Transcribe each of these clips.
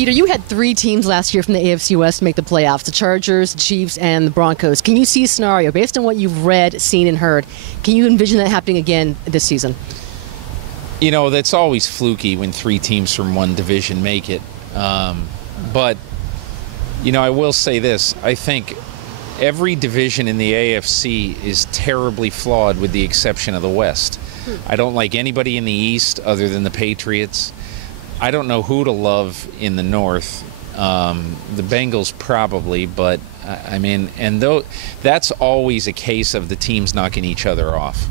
Peter, you had 3 teams last year from the AFC West make the playoffs, the Chargers, the Chiefs, and the Broncos. Can you see a scenario, based on what you've read, seen, and heard, can you envision that happening again this season? You know, that's always fluky when 3 teams from one division make it. But, you know, I will say this. I think every division in the AFC is terribly flawed with the exception of the West. I don't like anybody in the East other than the Patriots. I don't know who to love in the North. The Bengals probably, but I mean, and though that's always a case of the teams knocking each other off.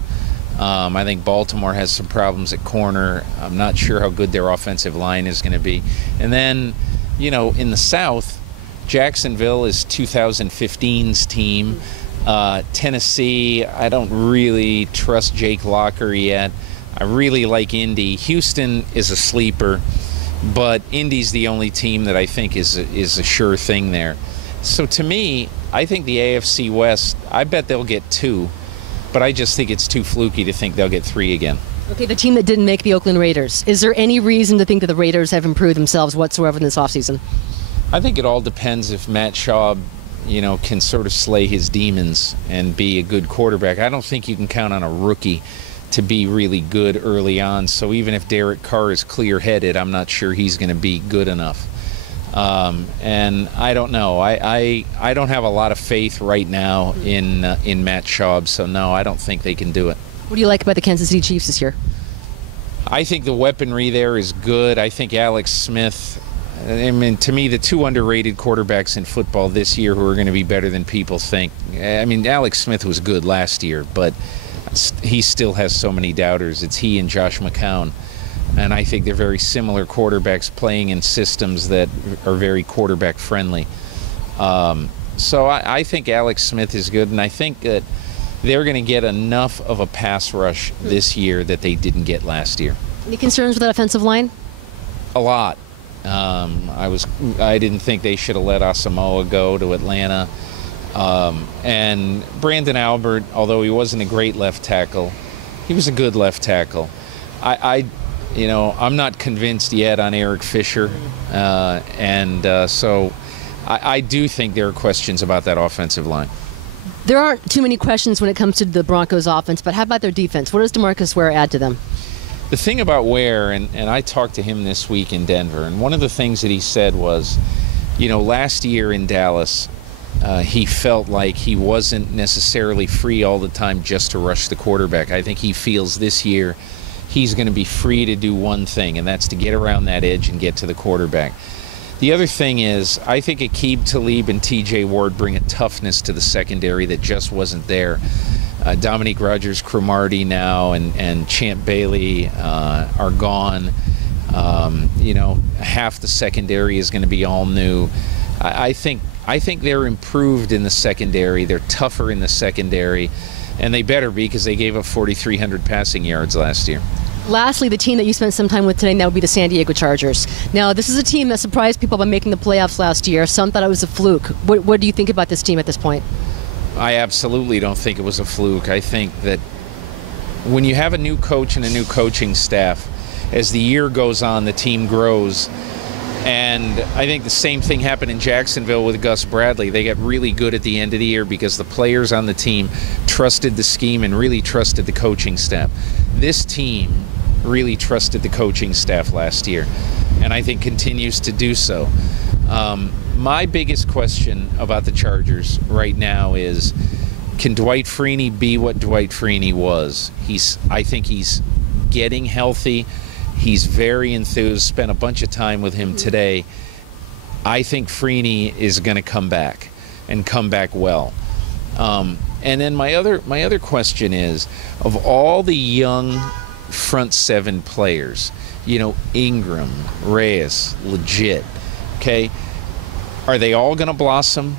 I think Baltimore has some problems at corner. I'm not sure how good their offensive line is going to be. And then, you know, in the South, Jacksonville is 2015's team. Tennessee, I don't really trust Jake Locker yet. I really like Indy. Houston is a sleeper, but Indy's the only team that I think is a sure thing there. So to me, I think the AFC West, I bet they'll get 2, but I just think it's too fluky to think they'll get 3 again. Okay, the team that didn't make the Oakland Raiders, is there any reason to think that the Raiders have improved themselves whatsoever in this offseason? I think it all depends if Matt Schaub, you know, can sort of slay his demons and be a good quarterback. I don't think you can count on a rookie to be really good early on. So even if Derek Carr is clear-headed, I'm not sure he's going to be good enough. And I don't know. I don't have a lot of faith right now in Matt Schaub. So no, I don't think they can do it. What do you like about the Kansas City Chiefs this year? I think the weaponry there is good. I think Alex Smith. I mean, to me, the 2 underrated quarterbacks in football this year who are going to be better than people think. I mean, Alex Smith was good last year, but he still has so many doubters. It's he and Josh McCown. And I think they're very similar quarterbacks playing in systems that are very quarterback friendly. So I think Alex Smith is good, and I think that they're going to get enough of a pass rush this year that they didn't get last year. Any concerns with that offensive line? A lot. I didn't think they should have let Asamoah go to Atlanta. And Brandon Albert, although he wasn't a great left tackle, he was a good left tackle. I'm not convinced yet on Eric Fisher, so I do think there are questions about that offensive line. There aren't too many questions when it comes to the Broncos' offense, but how about their defense? What does DeMarcus Ware add to them? The thing about Ware, and I talked to him this week in Denver, and one of the things that he said was, you know, last year in Dallas, he felt like he wasn't necessarily free all the time just to rush the quarterback. I think he feels this year he's going to be free to do one thing, and that's to get around that edge and get to the quarterback. The other thing is, I think Aqib Talib and T.J. Ward bring a toughness to the secondary that just wasn't there. Dominique Rodgers-Cromartie now and Champ Bailey are gone. Half the secondary is going to be all new. I think they're improved in the secondary. They're tougher in the secondary, and they better be because they gave up 4,300 passing yards last year. Lastly, the team that you spent some time with today, that would be the San Diego Chargers. Now, this is a team that surprised people by making the playoffs last year. Some thought it was a fluke. What do you think about this team at this point? I absolutely don't think it was a fluke. I think that when you have a new coach and a new coaching staff, as the year goes on, the team grows. And I think the same thing happened in Jacksonville with Gus Bradley. They got really good at the end of the year because the players on the team trusted the scheme and really trusted the coaching staff. This team really trusted the coaching staff last year, and I think continues to do so. My biggest question about the Chargers right now is, can Dwight Freeney be what Dwight Freeney was? I think he's getting healthy. He's very enthused. Spent a bunch of time with him today. I think Freeney is going to come back and come back well. And then my other question is, of all the young front seven players, Ingram, Reyes, legit, okay, are they all going to blossom?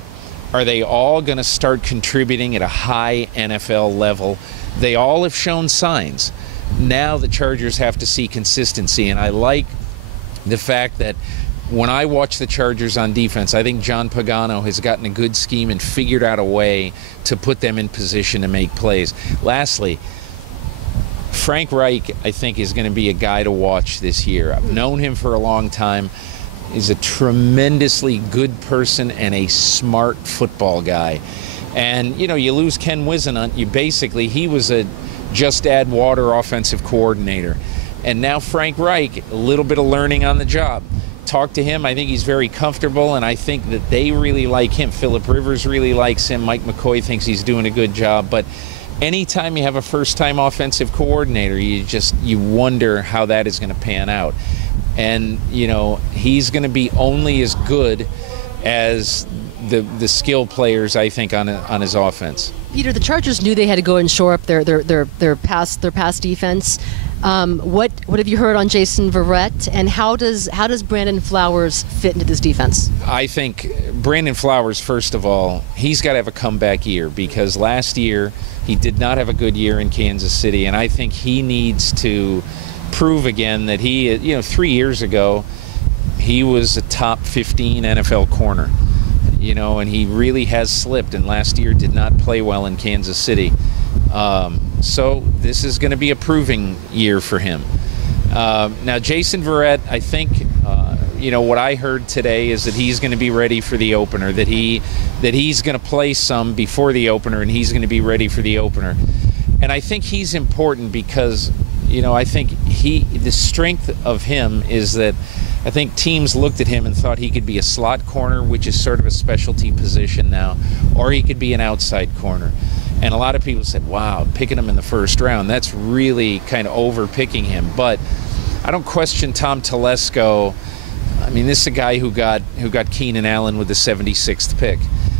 Are they all going to start contributing at a high NFL level? They all have shown signs. Now the Chargers have to see consistency, and I like the fact that when I watch the Chargers on defense, I think John Pagano has gotten a good scheme and figured out a way to put them in position to make plays. Lastly, Frank Reich, I think, is going to be a guy to watch this year. I've known him for a long time. is a tremendously good person and a smart football guy. And, you know, you lose Ken Wisenhunt, he was a just add water offensive coordinator. And now Frank Reich, a little bit of learning on the job. Talk to him, I think he's very comfortable, and I think that they really like him. Phillip Rivers really likes him. Mike McCoy thinks he's doing a good job. But anytime you have a first-time offensive coordinator, you wonder how that is going to pan out. And, you know, he's going to be only as good as the skill players, I think, on his offense. Peter, the Chargers knew they had to go and shore up their pass defense. What have you heard on Jason Verrett, and how does Brandon Flowers fit into this defense? I think Brandon Flowers, first of all, he's got to have a comeback year, because last year he did not have a good year in Kansas City, and I think he needs to prove again that he, you know, 3 years ago he was a top 15 NFL corner, you know, and he really has slipped, and last year did not play well in Kansas City. So this is going to be a proving year for him. Now, Jason Verrett, I think, you know, what I heard today is that he's going to be ready for the opener, that he's going to play some before the opener, and he's going to be ready for the opener. And I think he's important because, you know, I think the strength of him is that I think teams looked at him and thought he could be a slot corner, which is sort of a specialty position now, or he could be an outside corner. And a lot of people said, wow, picking him in the first round, that's really kind of over-picking him. But I don't question Tom Telesco. I mean, this is a guy who got Keenan Allen with the 76th pick.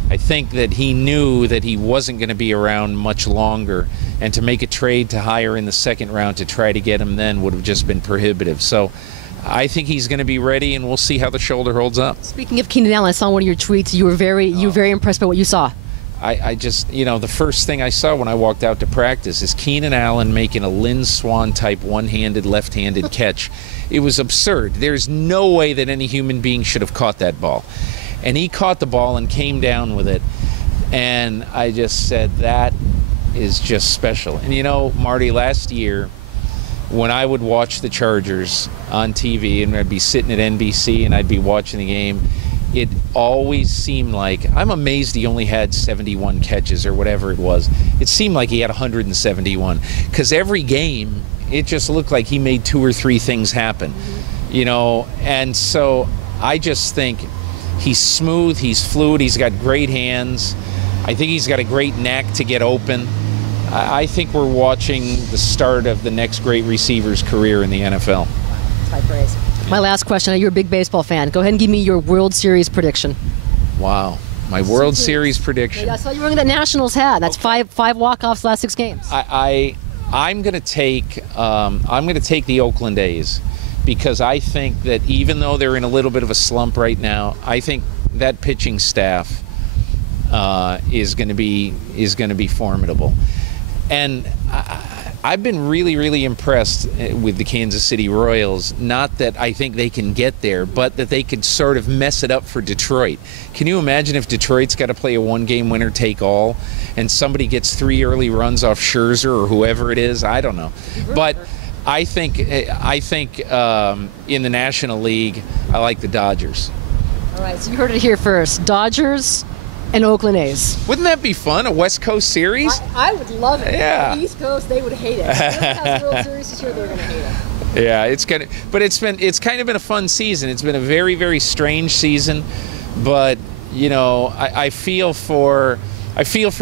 I think that he knew that he wasn't going to be around much longer, and to make a trade to hire in the second round to try to get him then would have just been prohibitive. So I think he's going to be ready, and we'll see how the shoulder holds up. Speaking of Keenan Allen, I saw one of your tweets. You were very impressed by what you saw. I just, you know, the first thing I saw when I walked out to practice is Keenan Allen making a Lynn Swann type one-handed, left-handed catch. It was absurd. There's no way that any human being should have caught that ball. And he caught the ball and came down with it. And I just said, that is just special. And you know, Marty, last year, when I would watch the Chargers on TV, and I'd be sitting at NBC and I'd be watching the game, it always seemed like, I'm amazed he only had 71 catches or whatever it was. It seemed like he had 171, because every game it just looked like he made 2 or 3 things happen, you know. And so I just think he's smooth, he's fluid, he's got great hands. I think he's got a great knack to get open. I think we're watching the start of the next great receiver's career in the NFL. High praise. My last question, you're a big baseball fan. Go ahead and give me your World Series prediction. Wow. My World Series prediction. I saw you wearing that Nationals hat. That's okay. five walk-offs last 6 games. I'm going to take the Oakland A's, because I think that even though they're in a little bit of a slump right now, I think that pitching staff is going to be formidable. And I've been really, really impressed with the Kansas City Royals. Not that I think they can get there, but that they could sort of mess it up for Detroit. Can you imagine if Detroit's got to play a one-game winner-take-all, and somebody gets 3 early runs off Scherzer or whoever it is? I don't know. But I think in the National League, I like the Dodgers. All right, so you heard it here first. Dodgers and Oakland A's. Wouldn't that be fun? A West Coast series? I would love it. Yeah. The East Coast, they would hate it. If they have the World Series this year, they're going to hate it. Yeah, it's kind of been a fun season. It's been a very, very strange season, but you know, I feel for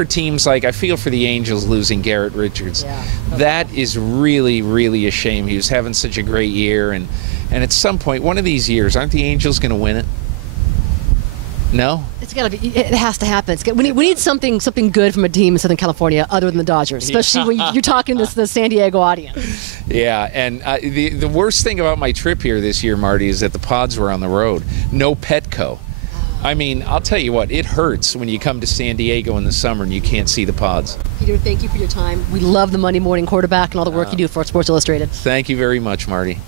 teams like, I feel for the Angels losing Garrett Richards. Yeah. That is really, really a shame. He was having such a great year, and at some point, one of these years, aren't the Angels going to win it? No? It's got to be. It has to happen. We need something good from a team in Southern California other than the Dodgers, especially when you're talking to the San Diego audience. Yeah, and the worst thing about my trip here this year, Marty, is that the Pods were on the road. No Petco. I mean, I'll tell you what, it hurts when you come to San Diego in the summer and you can't see the Pods. Peter, thank you for your time. We love the Monday Morning Quarterback and all the work you do for Sports Illustrated. Thank you very much, Marty.